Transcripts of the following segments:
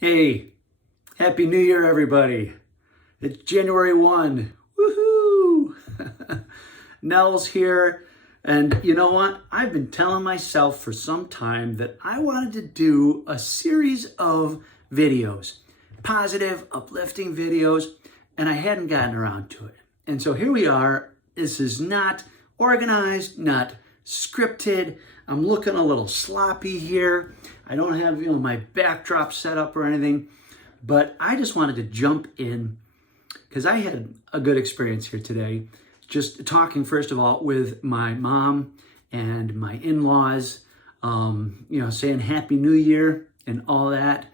Hey, Happy New Year, everybody. It's January 1. Woohoo! Nell's here. And you know what? I've been telling myself for some time that I wanted to do a series of videos, positive, uplifting videos, and I hadn't gotten around to it. And so here we are. This is not organized, not scripted. I'm looking a little sloppy here. I don't have, my backdrop set up or anything, but I just wanted to jump in because I had a good experience here today. Just talking, first of all, with my mom and my in-laws, saying Happy New Year and all that.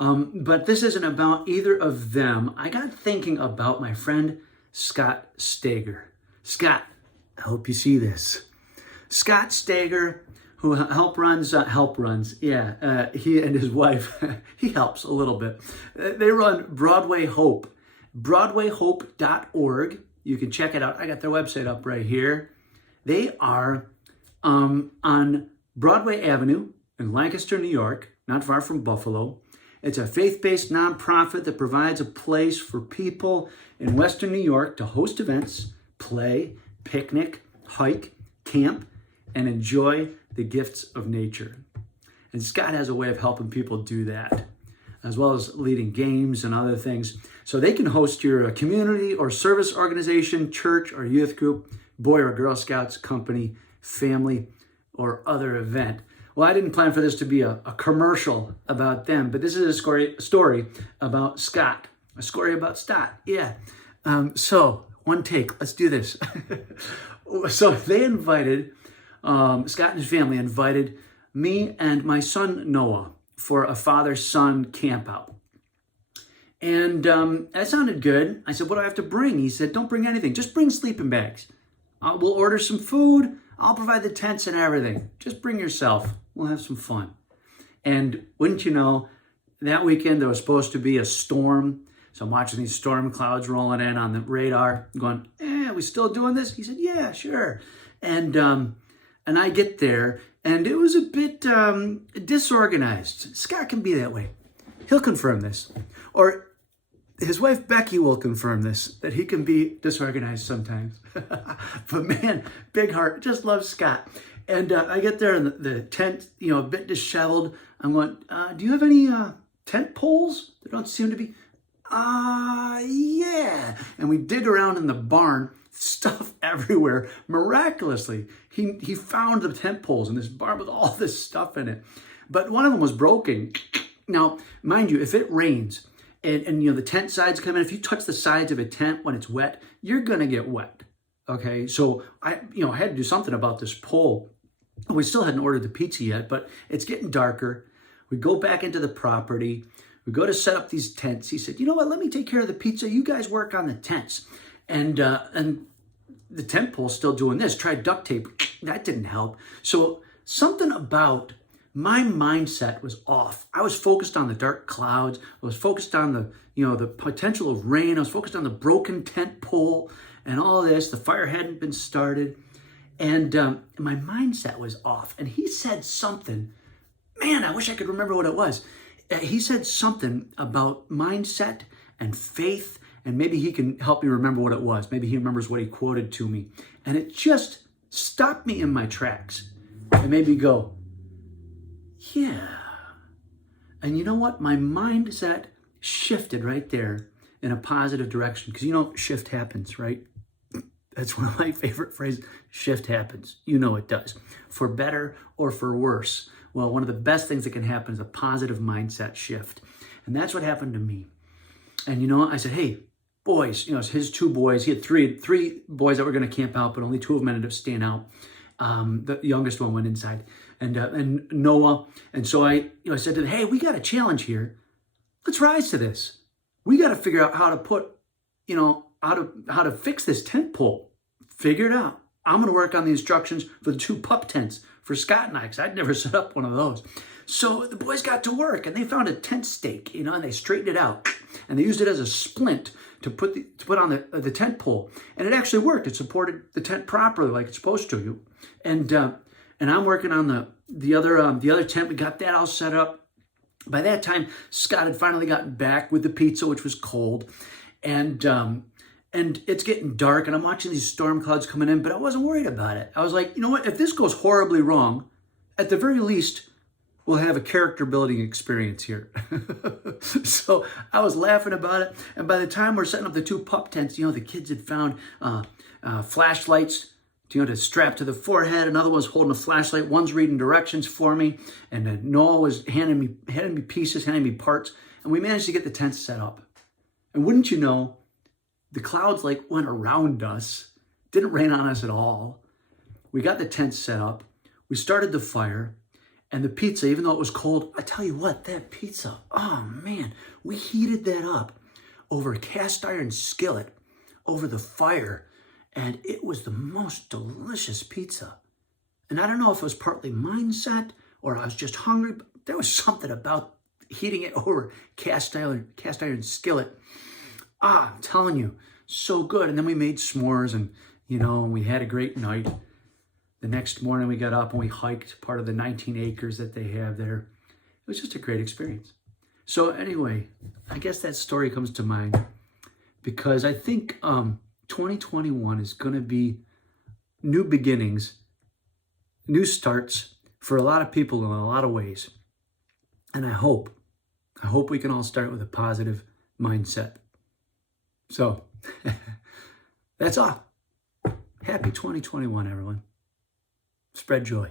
But this isn't about either of them. I got thinking about my friend, Scott Steger. Scott, I hope you see this. Scott Steger, who he and his wife, he helps a little bit. They run Broadway Hope, broadwayhope.org. You can check it out. I got their website up right here. They are on Broadway Avenue in Lancaster, New York, not far from Buffalo. It's a faith-based nonprofit that provides a place for people in Western New York to host events, play, picnic, hike, camp, and enjoy the gifts of nature. And Scott has a way of helping people do that, as well as leading games and other things. So they can host your community or service organization, church or youth group, Boy or Girl Scouts, company, family, or other event. Well, I didn't plan for this to be a commercial about them, but this is a story about Scott. A story about Scott, yeah. So, one take, let's do this. So they invited, Scott and his family invited me and my son Noah for a father-son camp out. And that sounded good. I said, what do I have to bring? He said, don't bring anything. Just bring sleeping bags. We'll order some food. I'll provide the tents and everything. Just bring yourself. We'll have some fun. And wouldn't you know, that weekend there was supposed to be a storm. So I'm watching these storm clouds rolling in on the radar, going, we still doing this? He said, yeah, sure. And I get there, and it was a bit disorganized. Scott can be that way. He'll confirm this. Or his wife, Becky, will confirm this, that he can be disorganized sometimes. But man, big heart, just love Scott. And I get there, and the tent, a bit disheveled. I'm going, do you have any tent poles? There don't seem to be. Yeah. And we dig around in the barn, stuff everywhere. Miraculously, he found the tent poles in this barn with all this stuff in it. But one of them was broken. Now, mind you, if it rains and the tent sides come in, if you touch the sides of a tent when it's wet, you're going to get wet. Okay. So I had to do something about this pole. We still hadn't ordered the pizza yet, but it's getting darker. We go back into the property. We go to set up these tents. He said, you know what? Let me take care of the pizza. You guys work on the tents. And the tent pole's still doing this. Tried duct tape. That didn't help. So something about my mindset was off. I was focused on the dark clouds. I was focused on the potential of rain. I was focused on the broken tent pole and all this. The fire hadn't been started. And my mindset was off. And he said something. Man, I wish I could remember what it was. He said something about mindset and faith, and maybe he can help me remember what it was. Maybe he remembers what he quoted to me. And it just stopped me in my tracks. It made me go, yeah. And you know what? My mindset shifted right there in a positive direction. Because shift happens, right? That's one of my favorite phrases. Shift happens. It does. For better or for worse. Well, one of the best things that can happen is a positive mindset shift. And that's what happened to me. And, I said, hey, boys, it's his two boys. He had three boys that were going to camp out, but only two of them ended up staying out. The youngest one went inside, and Noah. And so I said to them, hey, we got a challenge here. Let's rise to this. We got to figure out how to put, how to fix this tent pole. Figure it out. I'm going to work on the instructions for the two pup tents for Scott and I, because I'd never set up one of those. So the boys got to work, and they found a tent stake, and they straightened it out, and they used it as a splint to put on the tent pole, and it actually worked. It supported the tent properly, like it's supposed to. And I'm working on the other tent. We got that all set up. By that time, Scott had finally gotten back with the pizza, which was cold, and it's getting dark, and I'm watching these storm clouds coming in, but I wasn't worried about it. I was like, you know what? If this goes horribly wrong, at the very least, we'll have a character building experience here. So I was laughing about it, and by the time we're setting up the 2 pup tents, the kids had found flashlights, to strap to the forehead. Another one's holding a flashlight. One's reading directions for me. And then Noah was handing me pieces, handing me parts. And we managed to get the tents set up. And wouldn't you know, the clouds went around us. Didn't rain on us at all. We got the tents set up. We started the fire. And the pizza, even though it was cold, I tell you what, that pizza, oh man, we heated that up over a cast iron skillet over the fire. And it was the most delicious pizza. And I don't know if it was partly mindset or I was just hungry, but there was something about heating it over cast iron skillet. I'm telling you, so good. And then we made s'mores and, we had a great night. The next morning we got up and we hiked part of the 19 acres that they have there. It was just a great experience. So anyway, I guess that story comes to mind because I think 2021 is going to be new beginnings, new starts for a lot of people in a lot of ways. And I hope we can all start with a positive mindset. So that's all. Happy 2021, everyone. Spread joy.